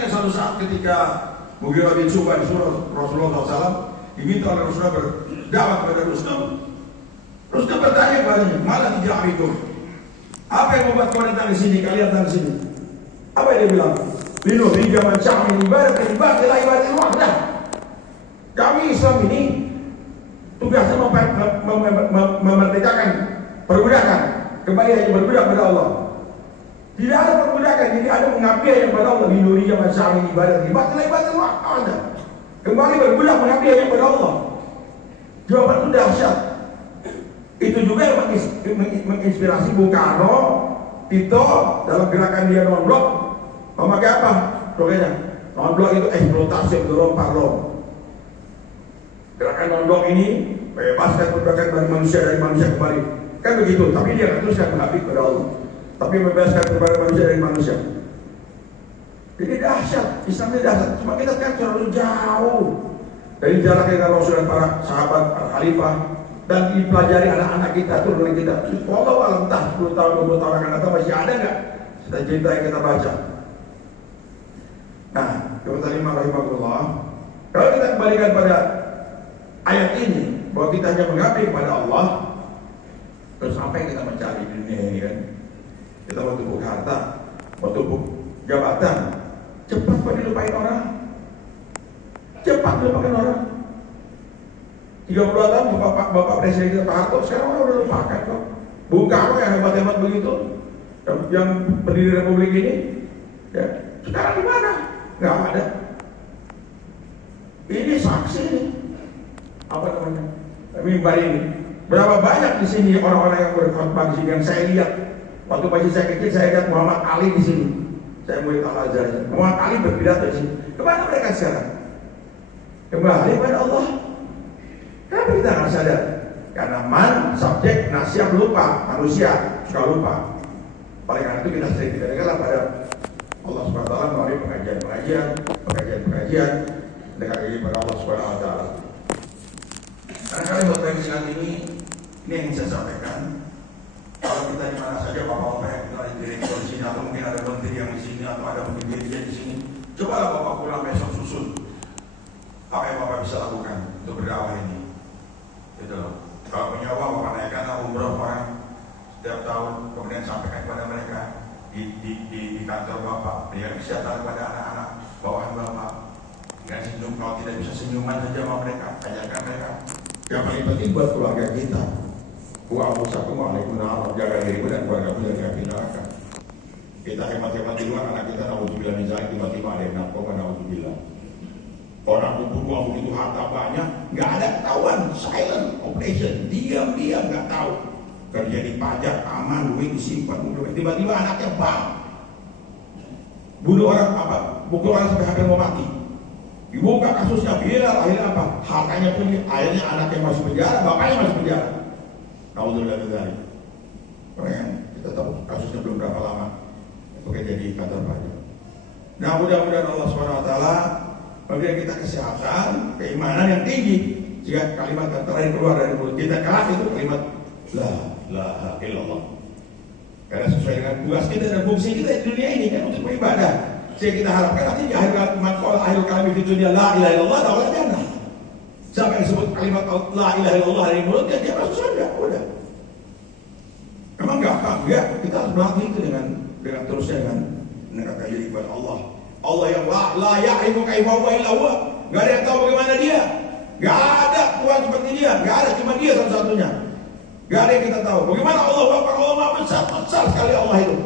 akhirnya suatu saat ketika Mughirah bin Syu'bah disuruh Rasulullah SAW, diminta oleh Rasulullah berdakwah kepada Rustum. Rustum bertanya kepadanya, malah tidak itu. Apa yang membuat kau datang di sini? Kalian datang di sini. Apa yang dia bilang? Binu di zaman Syam ibarat ibadah wahdah. Kami Islam ini tugasnya memerdekakan perbudakan, kembali hanya berbudak pada Allah. Tidak ada perbudakan, jadi ada mengabdi hanya pada Allah. Binu di zaman Syam ibadah wahdah. Kembali berbudak mengabdi hanya pada Allah. Jawaban itu dahsyat. Itu juga yang menginspirasi Bung Karno, Tito dalam gerakan dia non-blok. Memakai apa? Slogannya non-blok itu eksploitasi dorong parlo. Gerakan non-blok ini bebaskan perbudakan bagi manusia dari manusia kembali. Kan begitu, tapi dia nggak teruskan mengabdi kepada Allah, tapi membebaskan perbudakan manusia dari manusia. Jadi dahsyat, Islam ini dahsyat. Cuma kita kan terlalu jauh dari jarak dengan Rasul dan para sahabat, para khalifah, dan dipelajari anak-anak kita, turunan kita. Wallahu alam, entah 10 tahun, 20 tahun akan datang masih ada nggak cerita yang kita baca. Nah, kebetulan Imam rahimahullah, kalau kita kembalikan pada ayat ini bahwa kita hanya mengabdi kepada Allah, terus sampai kita mencari dunia ini kan, kita mau tumpuk harta, mau tumpuk jabatan, cepat kok dilupain orang, cepat dilupakan orang. 32 tahun Bapak Presiden kita Pak Harto, sekarang orang udah lupakan kok. Bung Karno yang hebat-hebat begitu, yang pendiri Republik ini, ya, sekarang di mana? Nggak ada. Ini saksi nih, apa namanya, mimbar ini. Berapa banyak di sini orang-orang yang berkhutbah di sini yang saya lihat. Waktu masih saya kecil saya lihat Muhammad Ali di sini. Saya murid Al-Azhar. Muhammad Ali berpidato di sini. Kemana mereka sekarang? Kembali kepada Allah. Kenapa kita nggak sadar? Karena subjek, nasihat lupa, manusia suka lupa. Oleh karena itu kita sering dekatlah pada Allah SWT melalui pengajian, dekat lagi pada Allah SWT. Karena buat pengajian ini yang saya sampaikan. Kalau kita di mana saja, Bapak-bapak yang kita di direktur di sini, atau mungkin ada menteri yang di sini, atau ada mungkin dirjen di sini, cobalah Bapak pulang besok susun apa yang Bapak bisa lakukan untuk berdakwah ini. Gitu loh. Kalau punya uang, Bapak naikkan umroh orang setiap tahun, kemudian sampaikan kepada mereka di kantor Bapak, berikan kesehatan kepada anak-anak bawahan Bapak. Dengan senyum, kalau tidak bisa senyuman saja sama mereka, ajarkan mereka. Yang paling penting buat keluarga kita. Waalaikumsalam, jaga dirimu dan keluargamu dari api neraka. Kita hemat-hemat di luar, anak kita naudzubillah misalnya tiba-tiba ada yang narkoba, naudzubillah. Orang kumpul uang begitu, harta banyak, nggak ada ketahuan, silent operation, diam-diam nggak tahu. Kerja di pajak, aman, duit disimpan, tiba-tiba anaknya bang, bunuh orang apa? Pukul orang sampai hampir mau mati. Dibuka kasusnya viral, akhirnya apa? Hartanya pun, akhirnya anaknya masuk penjara, bapaknya masuk penjara. Alhamdulillah dari orang yang kita tahu kasusnya belum berapa lama bekerja di kantor pajak. Nah, mudah-mudahan Allah SWT memberikan kita kesehatan, keimanan yang tinggi, jika kalimat yang terakhir keluar dari mulut kita kelak itu kalimat la ilaha illallah. Karena sesuai dengan tugas kita dan fungsi kita di dunia ini kan untuk beribadah. Sehingga kita harapkan nanti di akhir kalimat itu dia la ilaha illallah, daulah jannah. Sampai disebut kalimat la ilaha illallah dari mulutnya, dia masuk surga. Udah. Memang gampang ya, kita harus berlatih itu dengan terusnya dengan mendekatkan diri kepada Allah. Allah yang la ya'rifu kaifa huwa illa huwa. Enggak ada yang tahu bagaimana dia. Enggak ada Tuhan seperti dia, enggak ada, cuma dia satu-satunya. Enggak ada yang kita tahu. Bagaimana Allah Akbar, Allah Maha Besar sekali Allah itu.